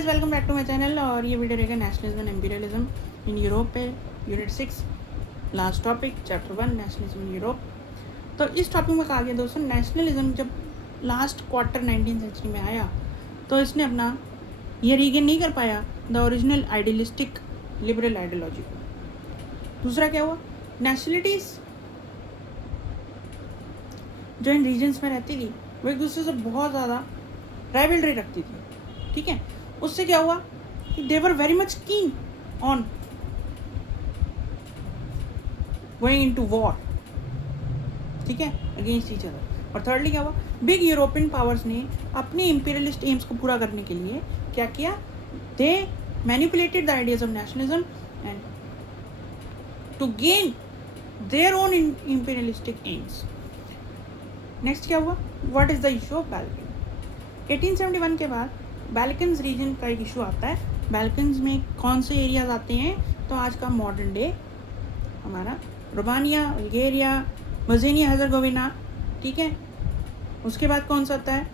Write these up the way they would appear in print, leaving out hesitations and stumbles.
Guys, welcome back to my channel. और ये video रहेगा nationalism and imperialism in Europe पे, unit 6, last topic, chapter 1, nationalism in Europe. तो इस topic में कहा गया दोस्तों, नेशनलिज्म जब लास्ट क्वार्टर 19th सेंचुरी में आया तो इसने अपना ये रीगेन नहीं कर पाया the original idealistic liberal ideology को। दूसरा क्या हुआ, नेशनलिटीज़ जो इन रीजन्स में रहती थी वो एक दूसरे से बहुत ज़्यादा राइवलरी रखती थी, ठीक है। उससे क्या हुआ कि they were very much keen on going into war, ठीक है, अगेंस्ट ईच अदर। और थर्डली क्या हुआ, बिग यूरोपियन पावर्स ने अपने इंपीरियलिस्ट एम्स को पूरा करने के लिए क्या किया, they manipulated the ideas of nationalism and to gain their own imperialistic aims. Next क्या हुआ, what is the issue of Balkan. 1871 के बाद बैल्कन्स रीजन का एक इशू आता है। बैल्कन्स में कौन से एरियाज आते हैं, तो आज का मॉडर्न डे हमारा रोमानिया, बल्गेरिया, बोस्निया हर्ज़ेगोविना, ठीक है। उसके बाद कौन सा आता है,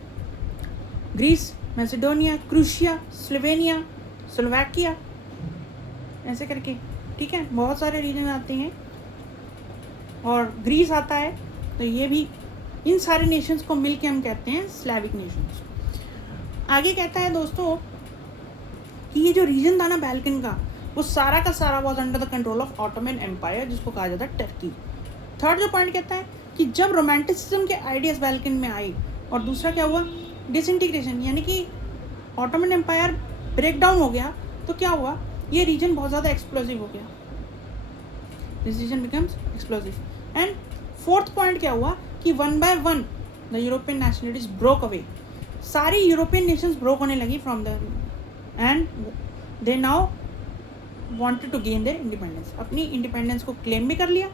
Greece, Macedonia, Croatia, Slovenia, Slovakia, ऐसे करके, ठीक है, बहुत सारे रीजन आते हैं। और ग्रीस आता है, तो ये भी, इन सारे नेशंस को मिलके हम कहते हैं स्लैविक नेशंस। आगे कहता है दोस्तों कि ये जो रीजन था ना बैल्कन का, वो सारा का सारा was under the control of Ottoman empire, जिसको कहा जाता है टर्की। थर्ड जो पॉइंट कहता है कि जब रोमांटिसिज्म के आइडियाज बैल्कन में आए, और दूसरा क्या हुआ, डिसइंटीग्रेशन, यानी कि ऑटोमन एम्पायर ब्रेक डाउन हो गया, तो क्या हुआ, ये रीजन बहुत ज़्यादा एक्सप्लोसिव हो गया, this region becomes explosive. And fourth point क्या हुआ कि one by one the European nationalities broke away, सारी यूरोपियन नेशंस ब्रोक होने लगी from the, and they now wanted to gain their independence, अपनी इंडिपेंडेंस को क्लेम भी कर लिया,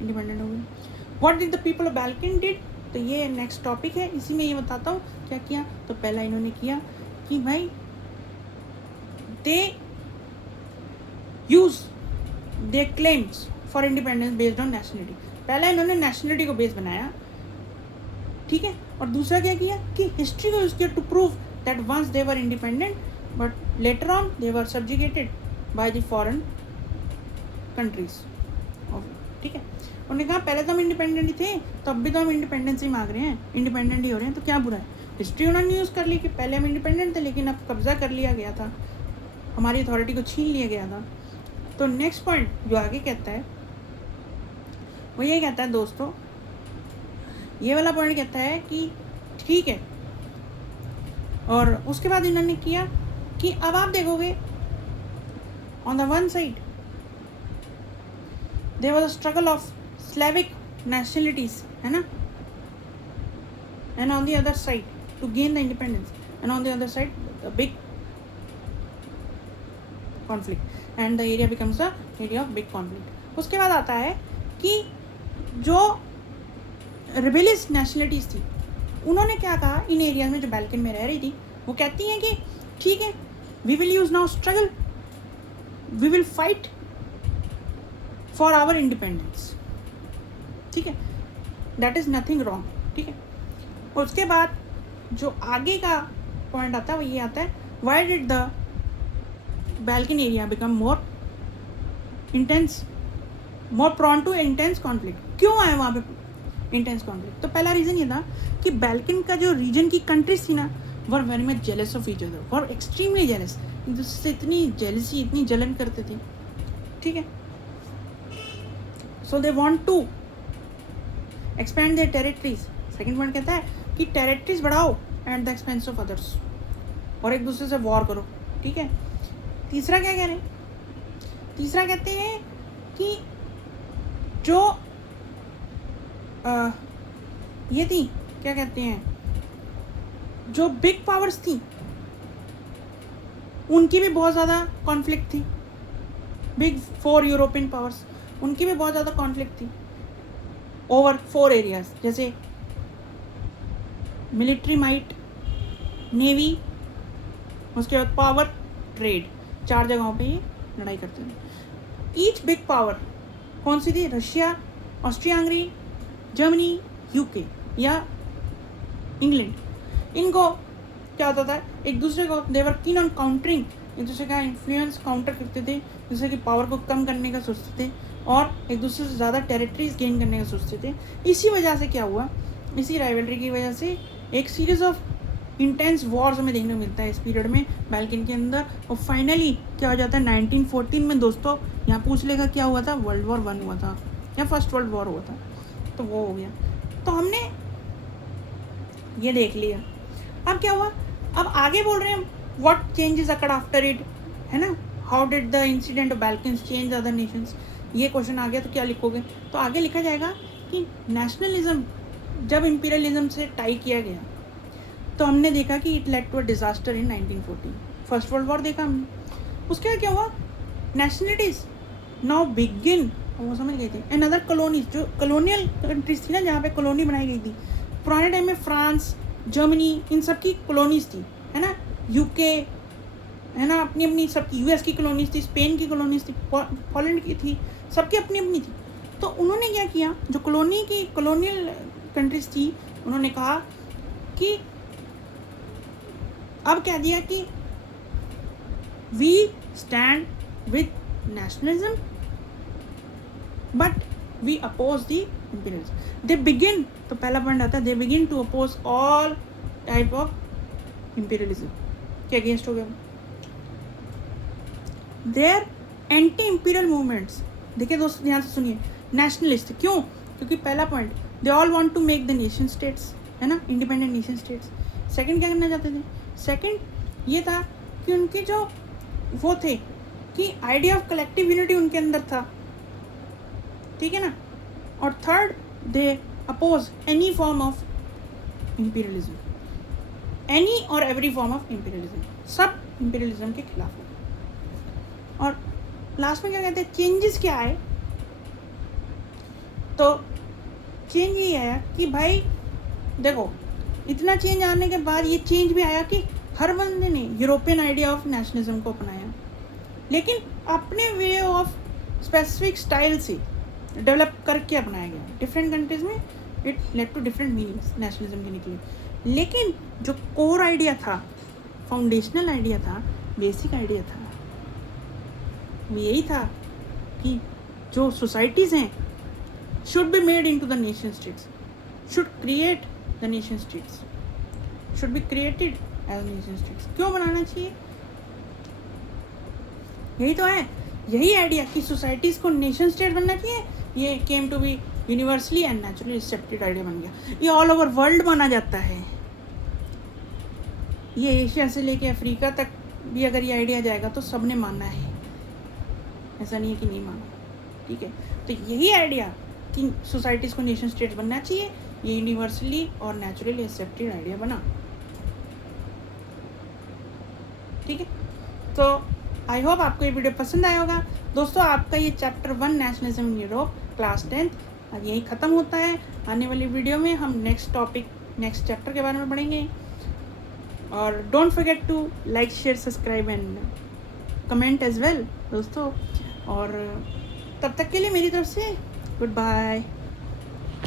इंडिपेंडेंट हो गए। What did the people of Balkan did, तो ये नेक्स्ट टॉपिक है, इसी में ये बताता हूँ क्या किया। तो पहला इन्होंने किया कि भाई they use they claims for independence based on nationality. पहला इन्होंने नेशनलिटी को बेस बनाया, ठीक है। और दूसरा क्या किया कि हिस्ट्री को यूज किया to prove that once they were independent but later on they were subjugated by the foreign countries, ठीक है। उन्होंने कहा पहले तो हम इंडिपेंडेंट ही थे, तो अब भी तो हम इंडिपेंडेंस ही मांग रहे हैं, इंडिपेंडेंट ही हो रहे हैं, तो क्या बुरा है। हिस्ट्री उन्होंने यूज़ कर ली कि पहले हम इंडिपेंडेंट थे लेकिन अब कब्जा कर लिया गया था, हमारी अथॉरिटी को छीन लिया गया था। तो नेक्स्ट पॉइंट जो आगे कहता है वो ये कहता है दोस्तों, ये वाला पॉइंट कहता है कि ठीक है। और उसके बाद इन्होंने किया कि अब आप देखोगे on the one side there was a struggle of Slavic nationalities, है ना, and on the other side to gain the independence, and on the other side the big conflict, and the area becomes the area of big conflict. उसके बाद आता है कि जो rebellious nationalities थी उन्होंने क्या कहा, इन एरियाज में जो बैल्कन में रह रही थी, वो कहती हैं कि ठीक है, we will use now struggle, we will fight for our independence, ठीक है, दैट इज़ नथिंग रॉन्ग, ठीक है। और उसके बाद जो आगे का पॉइंट आता है वो ये आता है, why did the Balkan area become more intense, more prone to intense conflict, क्यों आए वहाँ पे इंटेंस कॉन्फ्लिक्ट। तो पहला रीज़न ये था कि बैल्कन का जो रीजन की कंट्रीज थी ना, वर very much jealous of each other, were extremely jealous, एक दूसरे से इतनी जेलसी, इतनी जलन करते थे, ठीक है। So they want to expand their territories. Second point कहता है कि टेरिटरीज बढ़ाओ at the expense of others, और एक दूसरे से वॉर करो, ठीक है। तीसरा क्या कह रहे हैं, तीसरा कहते हैं कि जो ये थी, क्या कहते हैं, जो बिग पावर्स थी उनकी भी बहुत ज़्यादा कॉन्फ्लिक्ट थी, बिग 4 यूरोपियन पावर्स, उनकी भी बहुत ज़्यादा कॉन्फ्लिक्ट थी ओवर 4 एरियाज, जैसे मिलिट्री माइट, नेवी, उसके बाद पावर, ट्रेड, 4 जगहों पे ये लड़ाई करते थे। ईच बिग पावर कौन सी थी, Russia, Austria Hungary, Germany, UK या इंग्लैंड, इनको क्या होता था, एक दूसरे को देवर कीन ऑन काउंटरिंग, एक दूसरे का इन्फ्लुएंस काउंटर करते थे, दूसरे की पावर को कम करने का सोचते थे और एक दूसरे से ज़्यादा टेरिटरीज गेन करने का सोचते थे। इसी वजह से क्या हुआ, इसी राइवलरी की वजह से एक सीरीज ऑफ इंटेंस वॉर्स हमें देखने को मिलता है इस पीरियड में बाल्कन के अंदर। और फाइनली क्या हो जाता है 1914 में दोस्तों, यहाँ पूछ लेगा क्या हुआ था, वर्ल्ड वॉर 1 हुआ था या फर्स्ट वर्ल्ड वॉर हुआ था, तो वो हो गया। तो हमने ये देख लिया। अब क्या हुआ, अब आगे बोल रहे हैं what changes occurred after it, है ना, how did the incident of Balkans change other Nations. ये क्वेश्चन आ गया तो क्या लिखोगे, तो आगे लिखा जाएगा कि नेशनलिज्म जब इंपीरियलिज्म से टाई किया गया तो हमने देखा कि it led to a disaster in 1914, first world war देखा हमने। उसके बाद क्या हुआ, नेशनलिटीज नाउ बिगिन, वो समझ गए थे, एंड अदर कॉलोनीज, जो कॉलोनियल कंट्रीज थी ना, जहाँ पे कॉलोनी बनाई गई थी पुराने टाइम में, फ्रांस, जर्मनी, इन सब की कॉलोनीज थी, है ना, यूके, है ना, अपनी अपनी सबकी, यूएस की कॉलोनीज थी, स्पेन की कॉलोनीज थी, पोलैंड की थी, सबकी अपनी अपनी थी। तो उन्होंने क्या किया, जो कॉलोनियल कंट्रीज थी, उन्होंने कहा कि अब क्या दिया कि we stand with nationalism but we oppose the imperialism. They begin, तो पहला पॉइंट आता है, they begin to oppose all type of imperialism के अगेंस्ट हो गया। देयर एंटी इंपीरियल मूवमेंट्स, देखिए दोस्त ध्यान से सुनिए, नेशनलिस्ट क्यों, क्योंकि पहला point, they all want to make the nation states, है ना, इंडिपेंडेंट नेशन स्टेट्स। सेकंड क्या करना चाहते थे, सेकंड ये था कि उनके जो वो थे कि आइडिया ऑफ कलेक्टिव यूनिटी उनके अंदर था, ठीक है ना। और third, they oppose any form of imperialism, any और एवरी फॉर्म ऑफ इंपीरियलिज्म, सब इंपीरियलिज्म के खिलाफ है। और लास्ट में क्या कहते हैं, चेंजेस क्या आए, तो चेंज ये आया कि भाई देखो, इतना चेंज आने के बाद ये चेंज भी आया कि हर बंदे ने यूरोपियन आइडिया ऑफ नेशनलिज्म को अपनाया, लेकिन अपने वे ऑफ स्पेसिफिक स्टाइल से डेवलप करके अपनाया गया। डिफरेंट कंट्रीज में it led to different meanings nationalism के निकले, लेकिन जो कोर आइडिया था, फाउंडेशनल आइडिया था, बेसिक आइडिया था, वो यही था कि जो सोसाइटीज़ हैं should be made into the nation states, should create the nation states, should be created as nation states। क्यों बनाना चाहिए, यही तो है, यही आइडिया कि सोसाइटीज़ को नेशन स्टेट बनना चाहिए, ये came to be universally and naturally accepted idea बन गया। ये ऑल ओवर वर्ल्ड माना जाता है, ये एशिया से लेके अफ्रीका तक भी अगर ये आइडिया जाएगा तो सबने मानना है, ऐसा नहीं है कि नहीं माना, ठीक है। तो यही आइडिया कि सोसाइटीज़ को नेशन स्टेट्स बनना चाहिए, ये यूनिवर्सली और नेचुरली एक्सेप्टेड आइडिया बना, ठीक है। तो आई होप आपको ये वीडियो पसंद आया होगा दोस्तों। आपका ये chapter 1 nationalism in Europe class 10 अब यही ख़त्म होता है। आने वाली वीडियो में हम नेक्स्ट चैप्टर के बारे में पढ़ेंगे। और don't forget to like, share, subscribe and comment as well दोस्तों। और तब तक के लिए मेरी तरफ से गुड बाय।